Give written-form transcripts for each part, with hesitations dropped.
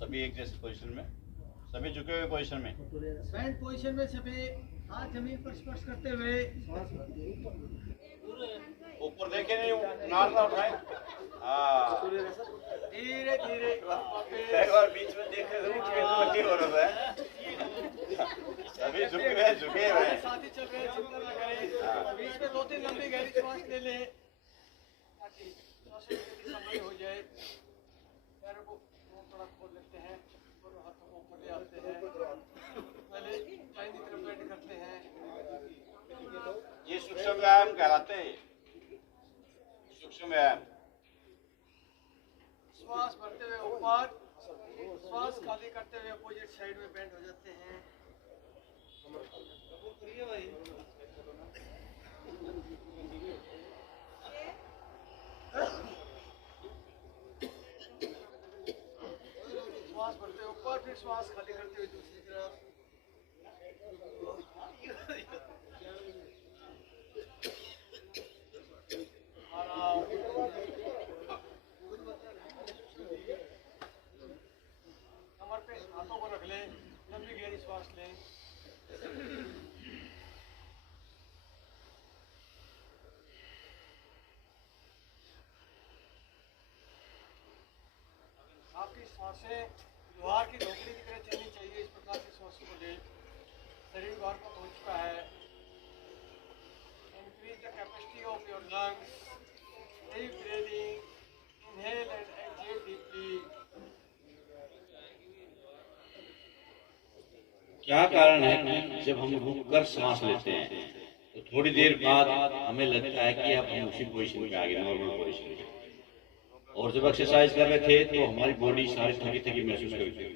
सभी एक जैसे पोजीशन में, सभी झुके हुए पोजीशन में, बैंड पोजीशन में सभी हाथ जमीन पर स्पर्श करते हुए ऊपर देखे नहीं, नार ना उठाए। हाँ, धीरे धीरे एक बार बीच में देखे तो नहीं हो रहा है। सभी झुके हुए साथी चल रहे हैं, चिंता ना करें। बीच में 2-3 लंबी गहरी सांस ले ले ताकि श्वास समय हो जाए। पैरों को थोड़ा खोल लेते हैं और हाथों को ऊपर ले आते हैं। पहले दाहिनी तरफ बेंड करते हैं। ये सूक्ष्म व्यायाम कहलाते हैं। सूक्ष्म व्यायाम। श्वास भरते हुए ऊपर, श्वास खाली करते हुए अपोजिट साइड में बेंड हो जाते हैं। श्वास भरते हुए ऊपर, फिर श्वास खाली करते हुए दूसरी तरफ। कमर पे हाथों को रख लें, लंबी गहरी श्वास लें। आपकी सांसें लोहार की ढोकरी की तरह चलनी चाहिए। इस प्रकार से सांसों को लें। शरीर वार्म हो चुका है। Increase the capacity of your lungs. Deep breathing, inhale and exhale deeply. क्या कारण है कि जब हम रुककर सांस लेते हैं तो थोड़ी देर बाद हमें लगता है कि अब हम उसी पोजीशन पे आ गए, नॉर्मल पोजीशन पे। और जब एक्सरसाइज कर रहे थे तो हमारी बॉडी सारी थकी थकी महसूस कर रही थी।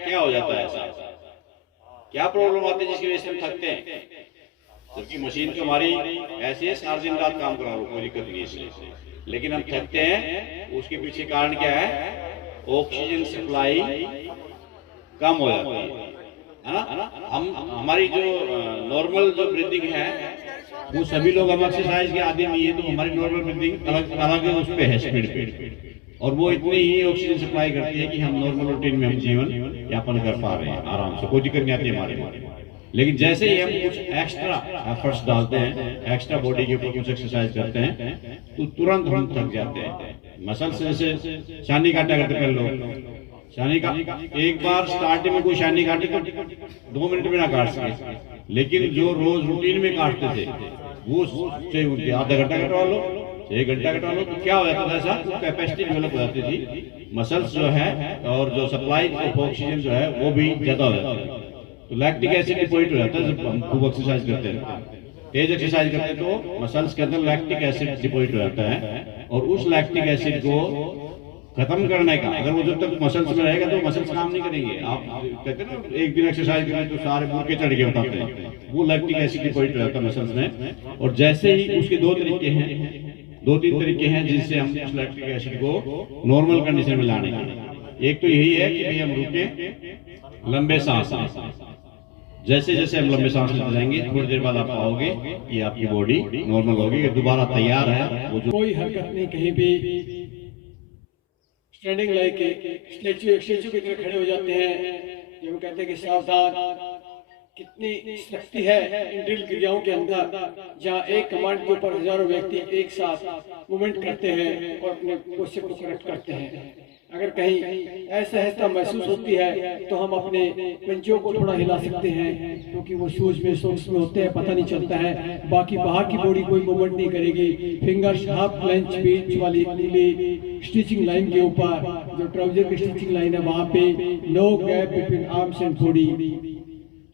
क्या हो जाता है ऐसा? क्या प्रॉब्लम आती है जिसकी वजह से हम थकते हैं? जबकि मशीन तो हमारी ऐसी है, सारा दिन रात काम करा लो, कोई दिक्कत नहीं है इसलिए। लेकिन हम थकते हैं, उसके पीछे कारण क्या है? ऑक्सीजन सप्लाई कम हो जाती है ना। हमारी जो नॉर्मल जो ब्रीदिंग है वो सभी लोग हम एक्सरसाइज के आदि नहीं है, तो हमारी नॉर्मल ब्रीदिंग अलग उस पे है, स्पीड पे, और वो इतनी ही ऑक्सीजन सप्लाई करती है कि हम नॉर्मल रूटीन में हम जीवन यापन कर पा रहे हैं आराम से, कोई दिक्कत नहीं आती हमारे। लेकिन जैसे ही हम कुछ एक्स्ट्रा एफर्ट्स डालते हैं, एक्स्ट्रा बॉडी के ऊपर कुछ एक्सरसाइज करते हैं, तो तुरंत हम थक जाते हैं। मसल्स जैसे शानी काटा करते हैं लोग, शानी का एक बार स्टार्टिंग में कोई शानी काटी तो 2 मिनट में ना काट सके, लेकिन जो रोज रूटीन में काटते थे वो चाहे उनके आधा घंटा कटवा लो, 1 घंटा कटवा लो, तो क्या हो जाता था ऐसा? कैपेसिटी डेवलप हो जाती थी, मसल्स जो है और जो सप्लाई ऑफ ऑक्सीजन जो है वो भी ज्यादा हो जाता है। तो लैक्टिक एसिड डिपोजिट हो जाता है जब हम खूब एक्सरसाइज करते हैं, तेज एक्सरसाइज करते हैं तो मसल्स के अंदर लैक्टिक एसिड डिपोजिट हो जाता है, और उस लैक्टिक एसिड को खत्म करने का, अगर वो जब तक मसल्स में रहेगा तो मसल्स काम नहीं करेंगे। आप कहते हैं ना एक दिन एक्सरसाइज करें तो सारे बुरके चढ़ के बताते हैं, वो लैक्टिक एसिड डिपोजिट हो जाता है मसल्स में। और जैसे ही उसके 2 तरीके हैं, 2-3 तरीके हैं जिससे हम उस लैक्टिक एसिड को नॉर्मल कंडीशन में लाने का। एक तो यही है कि भाई हम रुके, लंबे सांस लें। जैसे जैसे हम लंबे सांस लेते जाएंगे थोड़ी देर बाद आप पाओगे कि आपकी बॉडी नॉर्मल होगी, दोबारा तैयार है। वो जो कोई हरकत नहीं, कहीं भी स्टैंडिंग लेके स्टैचू की तरह खड़े हो जाते हैं। जो हम कहते हैं कि सावधान, कितनी शक्ति है इन ड्रिल क्रियाओं के अंदर, जहाँ एक कमांड के ऊपर हजारों व्यक्ति एक साथ मूवमेंट करते हैं और अपने पोस्चर को करेक्ट करते हैं। अगर कहीं असहजता महसूस होती है तो हम अपने पंजों को थोड़ा हिला सकते हैं, क्योंकि वो शूज में सॉक्स में होते हैं, पता नहीं चलता है। बाकी बाहर की बॉडी कोई मूवमेंट नहीं करेगी। फिंगर्स हाफ क्लेंच बीच वाली स्टिचिंग लाइन के ऊपर, जो ट्राउजर की स्टिचिंग लाइन है वहां पे no gap between arms and body,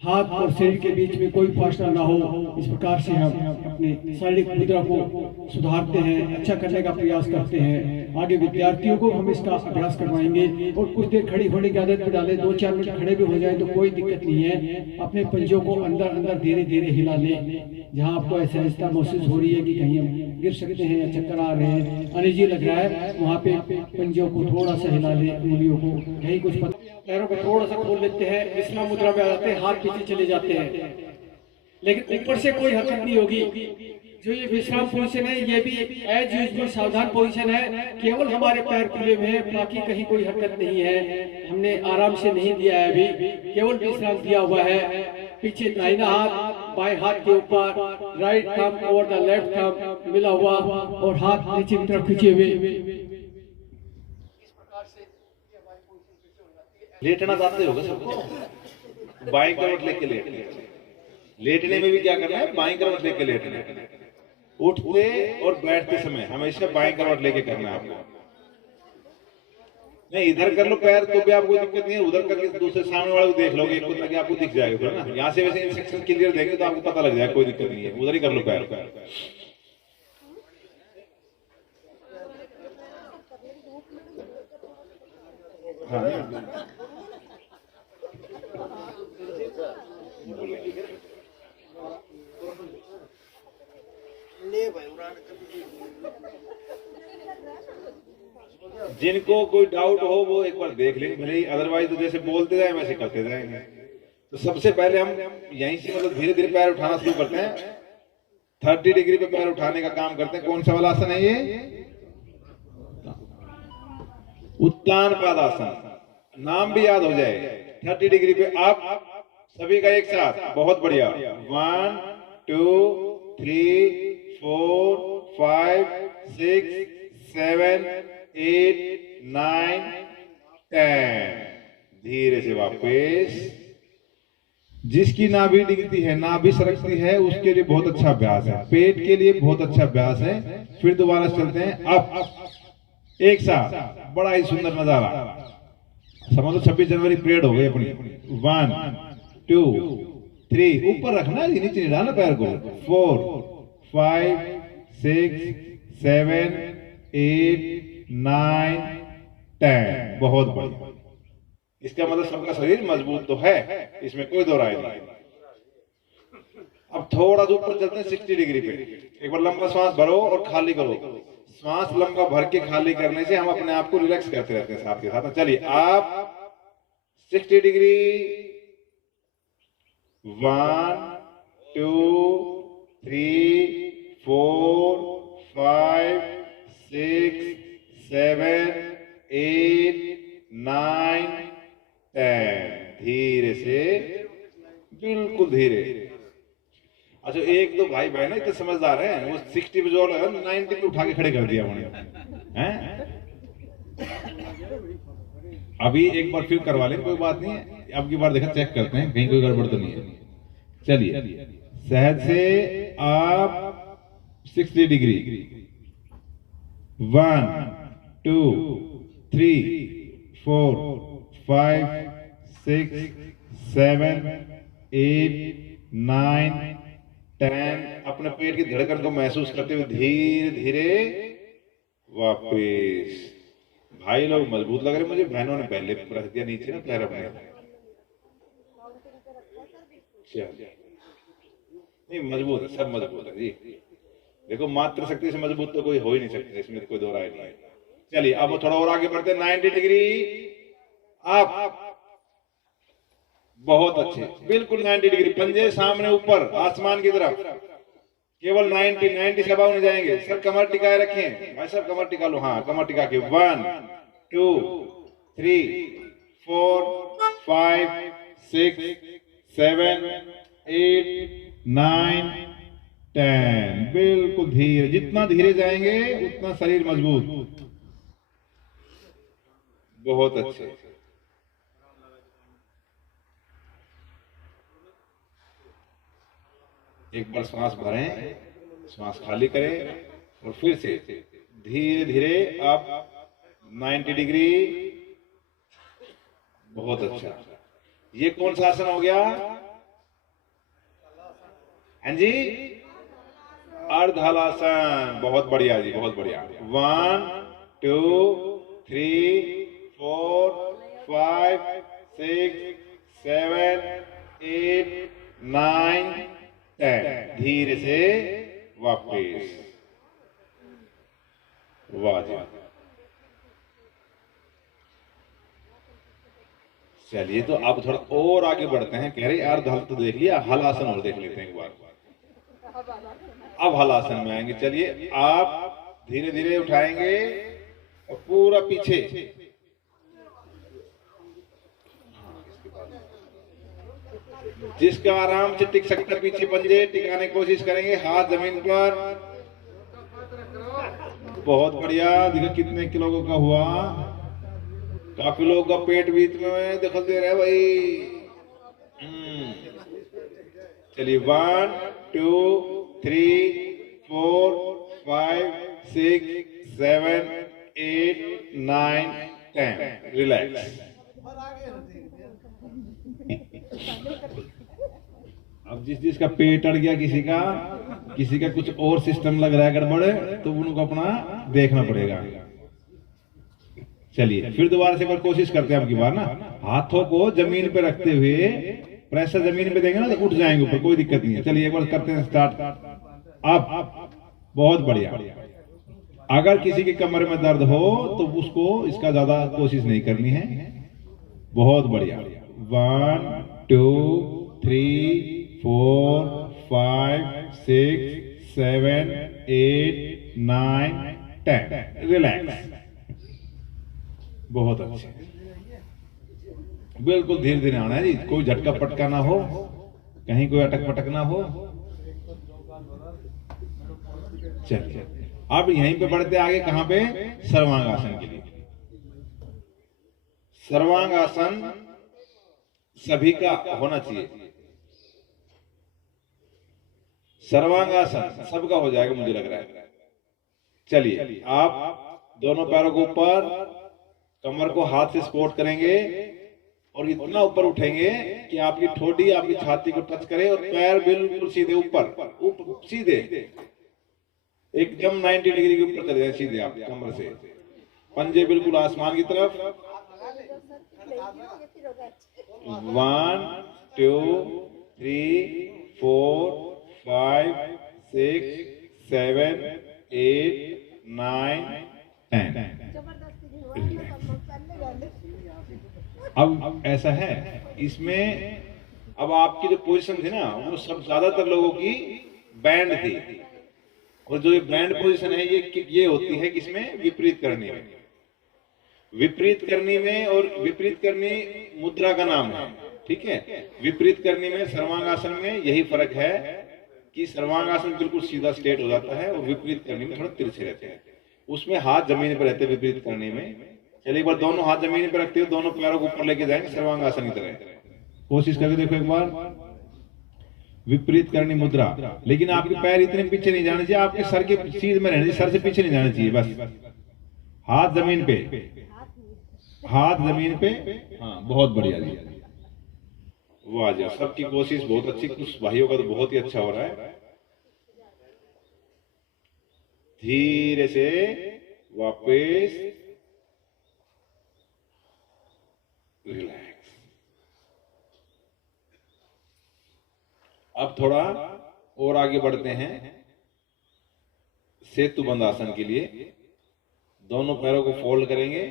हाथ और शरीर के बीच में कोई फासला ना हो। इस प्रकार से हम अपने शारीरिक मुद्रा को सुधारते हैं, अच्छा करने का प्रयास करते हैं। आगे विद्यार्थियों को हम इसका अभ्यास करवाएंगे और कुछ देर खड़ी होने की आदत में डालें। 2-4 मिनट खड़े भी हो जाए तो कोई दिक्कत नहीं है। अपने पंजों को अंदर अंदर धीरे धीरे हिला लें। जहाँ आपको असहजता महसूस हो रही है कि कहीं हम गिर सकते हैं या चक्कर आ रहे हैं, अनईजी लग रहा है, वहाँ पे पंजों को थोड़ा सा हिला लें, उंगलियों को कहीं कुछ पैरों को थोड़ा सा खोल लेते हैं, विश्राम मुद्रा में आ जाते हैं, हाथ पीछे चले जाते हैं, लेकिन ऊपर से कोई हरकत नहीं होगी। जो ये विश्राम पोजीशन है ये भी एज यूजुअल सावधान पोजीशन है, केवल हमारे पैर खुले हुए हैं, बाकी कहीं कोई हरकत नहीं है। हमने आराम से नहीं दिया है, अभी केवल विश्राम दिया हुआ है। पीछे दाहिना हाथ बाएं हाथ के ऊपर, right thumb over the left thumb मिला हुआ और हाथ नीचे की तरफ खींचे हुए। लेटना जानते होगा सबको, बाएं करवट लेके लेटने में भी क्या करना है, बाएं करवट लेके लेटना है। उठते और बैठते समय हमेशा बाएं करवट लेके करना है आपको। नहीं इधर कर लो पैर तो भी आपको दिक्कत नहीं है, उधर करके दूसरे सामने वाले को देख लोगे, एक कुत्ता आपको दिख जाएगा ना। यहाँ से वैसे इंस्ट्रक्शन क्लियर देंगे तो आपको पता लग जाएगा, कोई दिक्कत नहीं है, उधर ही कर लो पैर। हाँ जिनको कोई डाउट हो वो एक बार देख लेंगे भले ही, अदरवाइज तो जैसे बोलते जाए वैसे करते जाएंगे। तो सबसे पहले हम यहीं से मतलब धीरे धीरे पैर उठाना शुरू करते हैं। 30 डिग्री पे पैर उठाने का काम करते हैं। कौन सा वाला आसन है ये? उत्तान पादासन, नाम भी याद हो जाए। 30 डिग्री पे आप सभी का एक साथ, बहुत बढ़िया। 1 2 3 4 5 6 7 8 9 10। धीरे से वापस। जिसकी नाभि डिगती है, नाभि सरकती है, उसके लिए बहुत अच्छा अभ्यास है, पेट के लिए बहुत अच्छा अभ्यास है। फिर दोबारा चलते हैं अप एक साथ, बड़ा ही सुंदर नजारा। समझ लो 26 जनवरी परेड हो गई अपनी। 1 2 3 ऊपर रखना, नीचे नहीं डालना पैर को। 4 5 6 7 8 9 10। बहुत बढ़िया। इसका मतलब सबका शरीर मजबूत तो है, इसमें कोई दो राय नहीं। अब थोड़ा सा ऊपर चलते हैं 60 डिग्री पे। एक बार लंबा श्वास भरो और खाली करो। श्वास लंबा भर के खाली करने से हम अपने आप को रिलैक्स करते रहते हैं साथ के साथ। चलिए आप 60 डिग्री। 1 2 3 4 5 6 7 8 9 10। धीरे से, बिल्कुल धीरे। अच्छा एक दो भाई बहन इतने समझदार हैं, वो 60 पे जोर लगा 90 पे उठा के खड़े कर दिया उन्होंने, हैं? अभी एक बार फिर करवा लें, कोई बात नहीं है। अब की बार देखा चेक करते हैं कहीं कोई गड़बड़ तो नहीं है। चलिए सहज से आप 60 डिग्री। 1 2 3 4 5 6 7 8 9 10। अपने पेट की धड़कन को महसूस करते हुए धीरे धीरे वापस। भाई लोग मजबूत लग रहे मुझे, बहनों ने पहले रख दिया नीचे ना पैर अपने। नहीं मजबूत है, सब मजबूत है जी। देखो मात्र शक्ति से मजबूत तो कोई हो ही नहीं सकता, इसमें कोई दो राय नहीं है। चलिए अब थोड़ा और आगे बढ़ते हैं। 90 डिग्री आप, बहुत अच्छे, बिल्कुल 90 डिग्री। पंजे सामने ऊपर आसमान की तरफ। केवल 90 से अबाव नहीं जाएंगे। सर कमर टिकाए रखें भाई साहब, कमर टिका लो। हाँ कमर टिका के। 1 2 3 4 5 6 7 8 9 10। बिल्कुल धीरे, जितना धीरे जाएंगे उतना शरीर मजबूत। बहुत अच्छे। एक बार सांस भरें, सांस खाली करें और फिर से धीरे धीरे आप 90 डिग्री। बहुत अच्छा। ये कौन सा आसन हो गया? हाँ जी, अर्धहलासन। बहुत बढ़िया जी, बहुत बढ़िया। 1 2 3 4 5 6 7 8 9 10। धीरे से वापस। वाह जी। चलिए, तो अब थोड़ा और आगे बढ़ते हैं। कह रहे यार हल तो देख लिया, हल आसन और देख लेते हैं एक बार। अब हल आसन में आएंगे। चलिए, आप धीरे धीरे उठाएंगे और पूरा पीछे। जिसका आराम से टिक सकता है पीछे पंजे टिकाने की कोशिश करेंगे, हाथ जमीन पर। बहुत बढ़िया। देखो कितने किलो का हुआ। काफी लोगों का पेट बीच में दिखा दे रहा है भाई। चलिए, 1 2 3 4 5 6 7 8 9 10। रिलैक्स। अब जिसका पेट अड़ गया, किसी का कुछ और सिस्टम लग रहा है गड़बड़, तो उनको अपना देखना पड़ेगा। चलिए, फिर दोबारा से एक बार कोशिश करते हैं। अब की बार ना हाथों को जमीन पे रखते हुए, प्रेशर जमीन पे देंगे ना तो उठ जाएंगे ऊपर, कोई दिक्कत नहीं है। चलिए, एक बार करते हैं स्टार्ट। अब बहुत बढ़िया। अगर किसी के कमर में दर्द हो तो उसको इसका ज्यादा कोशिश नहीं करनी है। बहुत बढ़िया। 1 2 3 4 5 6 7 8 9 10। रिलैक्स। बहुत अच्छे। बिल्कुल धीरे धीरे आना है जी, कोई झटका पटका ना हो, कहीं कोई अटक पटक ना हो। चलिए, अब यहीं पे बढ़ते आगे। कहां पे? सर्वांगासन के लिए। सर्वांगासन सभी का होना चाहिए। सर्वांगासन सबका हो जाएगा मुझे लग रहा है। चलिए, आप दोनों पैरों को ऊपर, कमर को हाथ से सपोर्ट करेंगे और इतना ऊपर उठेंगे कि आपकी ठोडी आपकी छाती को टच करे और पैर बिल्कुल सीधे ऊपर सीधे एकदम 90 डिग्री के ऊपर चले जाए सीधे आप कमर से। पंजे बिल्कुल आसमान की तरफ। 1 2 3 4 5 6 7 8 9 10। अब ऐसा है, इसमें अब आपकी जो पोजीशन थी ना, वो सब ज्यादातर लोगों की बैंड थी। और जो ये बैंड पोजीशन है, ये होती है किसमें? विपरीत करनी में। विपरीत करनी में और विपरीत करनी मुद्रा का नाम है, ठीक है। विपरीत करनी में, सर्वांगासन में यही फर्क है कि सर्वांगासन बिल्कुल सीधा स्ट्रेट हो जाता है और विपरीत करनी में थोड़ा तिरछे रहते हैं। उसमें हाथ जमीन पर रहते हैं विपरीत करने में। चलिए, एक बार दोनों हाथ जमीन पर रखते हो, दोनों पैरों को ऊपर लेके जाएंगे सर्वांगासन की तरह। कोशिश करके देखो एक बार। विपरीत करनी मुद्रा। लेकिन आपके पैर इतने पीछे नहीं जाने चाहिए, आपके सर के सीध में रहने चाहिए, सर से पीछे नहीं जाना चाहिए। बस हाथ जमीन पे, हाथ जमीन पे। हाँ, बहुत बढ़िया जी। वाह जी, सबकी कोशिश बहुत अच्छी। कुछ भाइयों का तो बहुत ही अच्छा हो रहा है। धीरे से वापस। रिलैक्स। अब थोड़ा और आगे बढ़ते हैं सेतु बंद आसन के लिए। दोनों पैरों को फोल्ड करेंगे,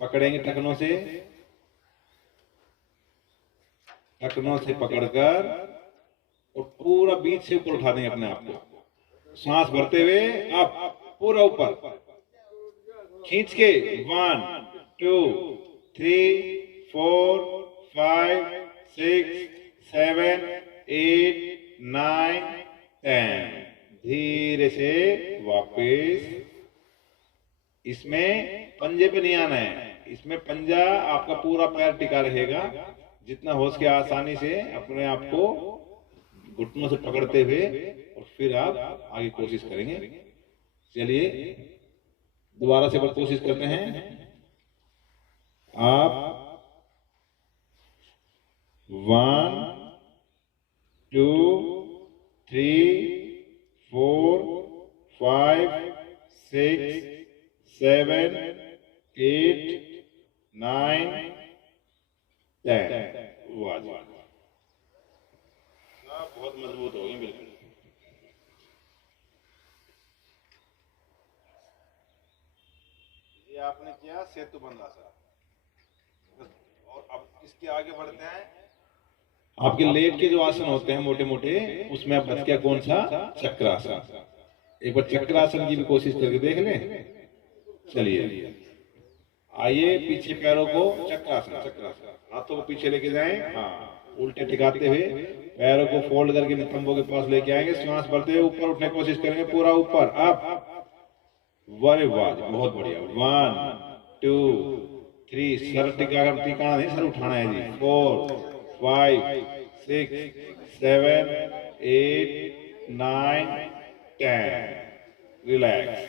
पकड़ेंगे टखनों से, टखनों से पकड़कर और पूरा बीच से ऊपर उठा देंगे अपने आप को। सांस भरते हुए अब पूरा ऊपर खींच के 1 2 3 4 5 6 7 8 9 10। धीरे से वापस इसमें पंजे पे नहीं आना है, इसमें पंजा आपका पूरा पैर टिका रहेगा। जितना हो सके आसानी से अपने आप को घुटनों से पकड़ते हुए और फिर आप आगे कोशिश करेंगे। चलिए दोबारा से एक कोशिश करते हैं। आप 1 2 3 4 5 6 7 8 9 10। वाह जी, बहुत मजबूत हो गए बिल्कुल। ये आपने किया सेतु बंद आसन। और अब इसके आगे बढ़ते हैं। आपके लेट के जो आसन होते हैं मोटे मोटे, उसमें अब बच गया कौन सा? चक्रासन। एक बार चक्रासन की भी कोशिश करके देख लें। चलिए आइए, पीछे पैरों को चक्रासन, चक्रासन, हाथों को पीछे लेके जाएं। हाँ, उल्टे टिकाते हुए पैरों को फोल्ड करके नितंबों के पास लेके आएंगे। श्वास भरते हुए ऊपर उठने की कोशिश करेंगे, पूरा ऊपर अप। वाह वाह, बहुत बढ़िया। 1 2 3, सर टिकाना नहीं, सर उठाना है जी। 4 5 6 7 8 9 10। रिलैक्स।